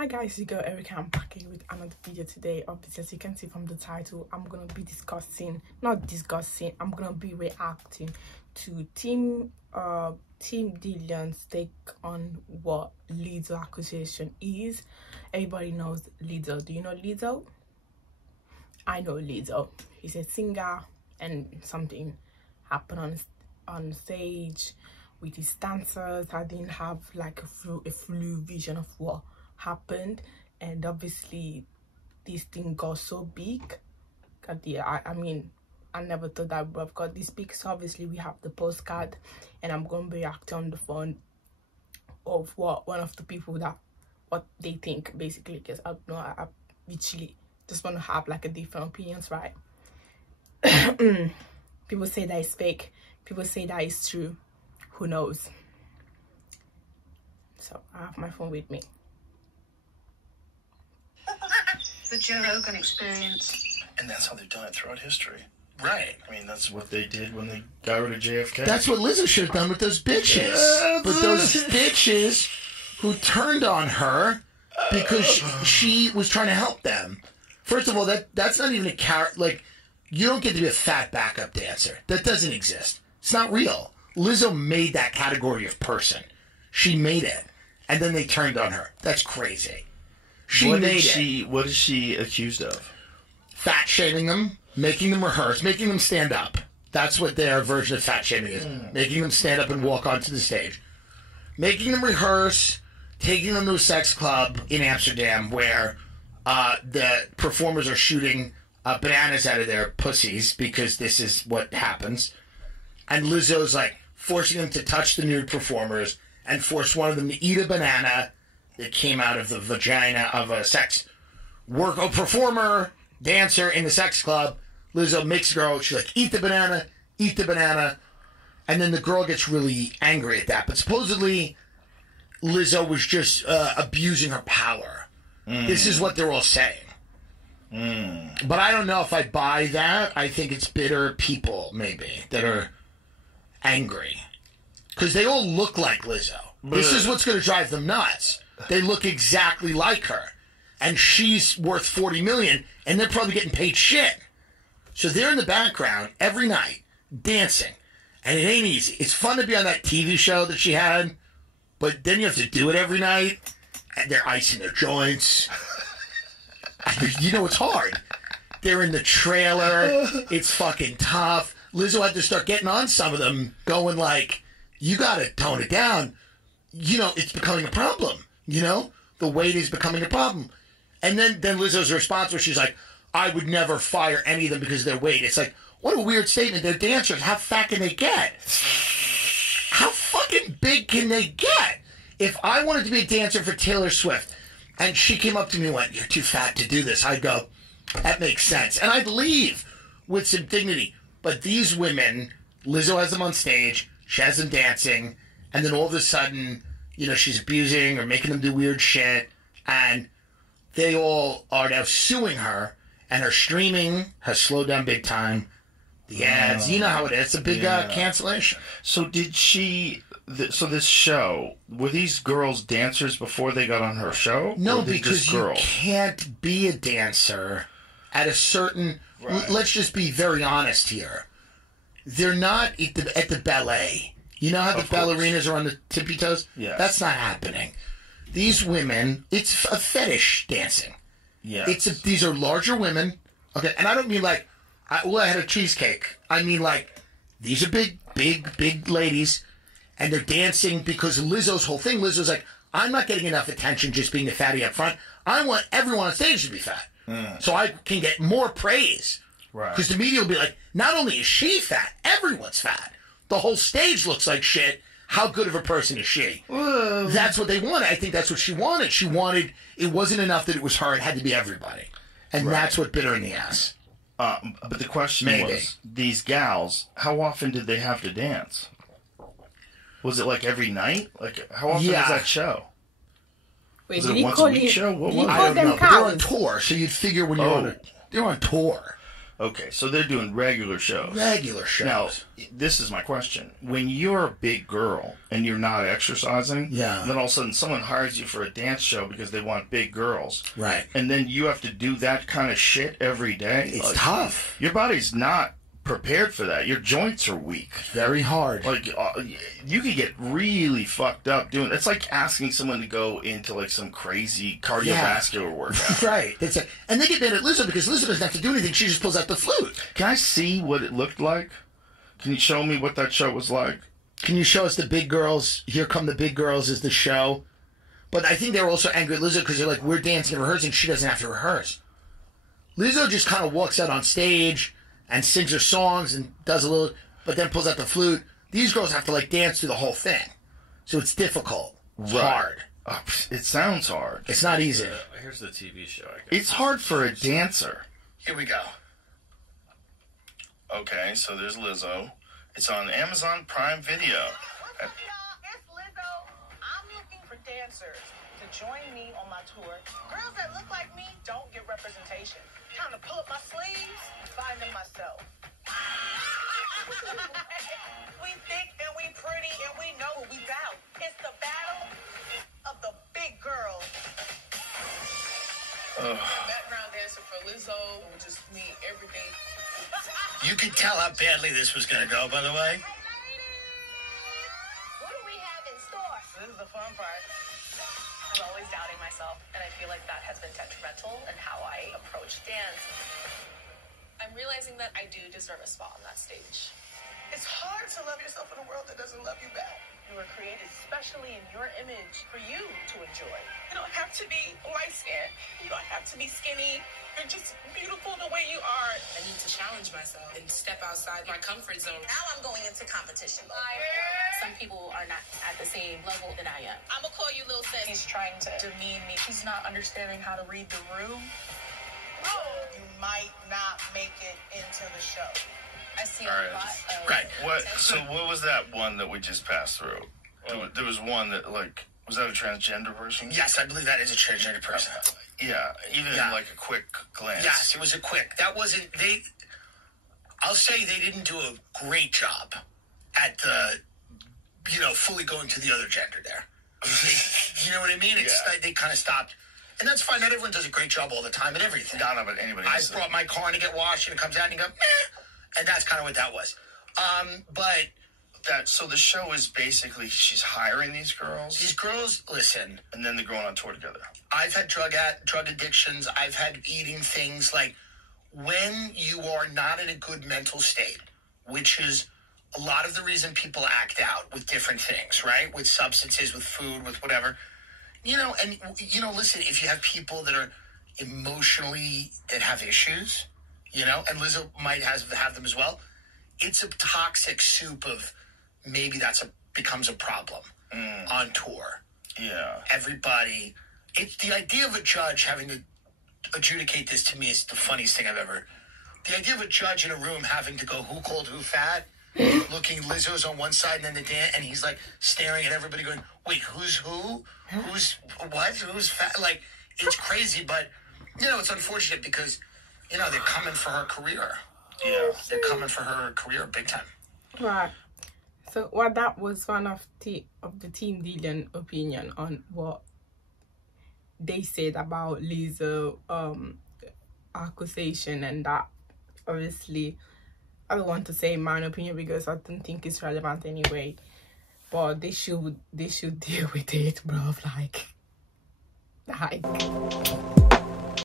Hi guys, you go Erica. I'm back here with another video today. Obviously, as you can see from the title, I'm gonna be I'm gonna be reacting to Team Dillon's take on what Lizzo accusation is. Everybody knows Lizzo. Do you know Lizzo? I know Lizzo. He's a singer, and something happened on stage with his dancers. I didn't have like a full vision of what happened, and obviously this thing got so big. I mean, I never thought that we would have got this big. So obviously we have the postcard, and I'm going to be reacting on the phone of what one of the people what they think, basically, because I don't know, I literally just want to have like a different opinions, right? People say that it's fake, people say that it's true, who knows? So I have my phone with me. The Joe Rogan experience. And that's how they've done it throughout history. Right. I mean, that's what they did when they got rid of JFK. That's what Lizzo should have done with those bitches. But those bitches who turned on her because she was trying to help them. First of all, that's not even a character. Like, you don't get to be a fat backup dancer. That doesn't exist. It's not real. Lizzo made that category of person. She made it. And then they turned on her. That's crazy. What is she accused of? Fat shaming them, making them rehearse, making them stand up. That's what their version of fat shaming is. Making them stand up and walk onto the stage. Making them rehearse, taking them to a sex club in Amsterdam where the performers are shooting bananas out of their pussies because this is what happens. And Lizzo's like forcing them to touch the nude performers and force one of them to eat a banana that came out of the vagina of a performer, dancer in the sex club. Lizzo makes the girl, she's like, eat the banana. And then the girl gets really angry at that. But supposedly, Lizzo was just abusing her power. This is what they're all saying. But I don't know if I buy that. I think it's bitter people, maybe, that are angry. Because they all look like Lizzo. This is what's going to drive them nuts. They look exactly like her. And she's worth $40 million, and they're probably getting paid shit. So they're in the background every night, dancing. And it ain't easy. It's fun to be on that TV show that she had, but then you have to do it every night, and they're icing their joints. You know, it's hard. They're in the trailer. It's fucking tough. Lizzo had to start getting on some of them, going like, you gotta tone it down. You know, it's becoming a problem. You know, the weight is becoming a problem. And then Lizzo's response where she's like, I would never fire any of them because of their weight. It's like, what a weird statement. They're dancers. How fat can they get? How fucking big can they get? If I wanted to be a dancer for Taylor Swift and she came up to me and went, you're too fat to do this, I'd go, that makes sense. And I'd leave with some dignity. But these women, Lizzo has them on stage, she has them dancing, and then all of a sudden, you know, she's abusing or making them do weird shit, and they all are now suing her, and her streaming has slowed down big time. The ads, you know how it is. It's a big cancellation. So did so this show, were these girls dancers before they got on her show? No, because you can't be a dancer at a certain... Right. Let's just be very honest here. They're not at the ballet. You know how the ballerinas are on the tippy toes? Yeah. That's not happening. These women, it's a fetish dancing. Yeah. These are larger women. Okay, and I don't mean like, I had a cheesecake. I mean like, these are big ladies, and they're dancing because Lizzo's whole thing. Lizzo's like, I'm not getting enough attention just being the fatty up front. I want everyone on stage to be fat. So I can get more praise. Right. Because the media will be like, not only is she fat, everyone's fat. The whole stage looks like shit. How good of a person is she? That's what they wanted. I think that's what she wanted. She wanted, it wasn't enough that it was her. It had to be everybody. And that's what bit her in the ass. But the question was, these gals, how often did they have to dance? Was it like every night? Like, how often was that show? Wait, was it once a week show? What was it? I don't know. But they're on tour, so you'd figure when you're on tour. Okay, so they're doing regular shows. Regular shows. Now, this is my question. When you're a big girl and you're not exercising, yeah, and then all of a sudden someone hires you for a dance show because they want big girls. Right. And then you have to do that kind of shit every day. It's tough. Your body's not prepared for that. Your joints are weak. Very hard. Like, you could get really fucked up doing it. It's like asking someone to go into, like, some crazy cardiovascular workout. Right. And they get mad at Lizzo because Lizzo doesn't have to do anything. She just pulls out the flute. Can I see what it looked like? Can you show me what that show was like? Can you show us the big girls? Here Come the Big Girls is the show. But I think they were also angry at Lizzo because they're like, we're dancing and rehearsing. She doesn't have to rehearse. Lizzo just kind of walks out on stage and sings her songs and does a little, but then pulls out the flute. These girls have to, like, dance through the whole thing. So it's difficult. It's hard. It sounds hard. It's not easy. Here's the TV show, I guess. It's hard for a dancer. Here we go. Okay, so there's Lizzo. It's on Amazon Prime Video. It's Lizzo. I'm looking for dancers to join me on my tour. Girls that look like me don't get representation. Time to pull up my sleeves, find them myself. We thick and we pretty and we know what we bout. It's the battle of the big girls. Background dancer for Lizzo, just me, everything. You could tell how badly this was going to go, by the way. What do we have in store? This is the fun part. I'm always doubting myself, and I feel like that has been detrimental in how I approach dance. I'm realizing that I do deserve a spot on that stage. It's hard to love yourself in a world that doesn't love you back. You were created especially in your image for you to enjoy. You don't have to be light-skinned. You don't have to be skinny. You're just beautiful the way you are. I need to challenge myself and step outside my comfort zone. Now I'm going into competition mode. Some people are not at the same level that I am. I'm going to call you Lil Sis. He's trying to demean me. He's not understanding how to read the room. You might not make it into the show. I see a lot of... Right. What was that one that we just passed through? There was one that, like, was that a transgender person? Yes, I believe that is a transgender person. Yeah, even in, like, a quick glance. Yes, it was a quick. That wasn't... I'll say they didn't do a great job at the, fully going to the other gender there. You know what I mean? They kind of stopped. And that's fine. Not everyone does a great job all the time at everything. No, but anybody. I brought my car in to get washed, and it comes out, and you go, meh. And that's kind of what that was. So the show is basically she's hiring these girls. These girls, listen. And then they're going on tour together. I've had drug addictions. I've had eating things. Like, when you are not in a good mental state, which is a lot of the reason people act out with different things, right? With substances, with food, with whatever. Listen, if you have people that are emotionally, that have issues, and Lizzo might have them as well, it's a toxic soup of maybe becomes a problem on tour. Yeah. Everybody, it's the idea of a judge having to adjudicate this, to me, is the funniest thing I've ever. The idea of a judge in a room having to go, who called who fat? Looking, Lizzo's on one side and then the dance, and he's like staring at everybody going, wait, who's who? Who's what? Who's fat? Like, it's crazy, but, it's unfortunate because, they're coming for her career. Yeah. They're coming for her career big time. Right. So, that was one of the Team Dillon opinion on what they said about Lizzo accusation, and that, obviously, I don't want to say my opinion because I don't think it's relevant anyway. But they should deal with it, bro. Like.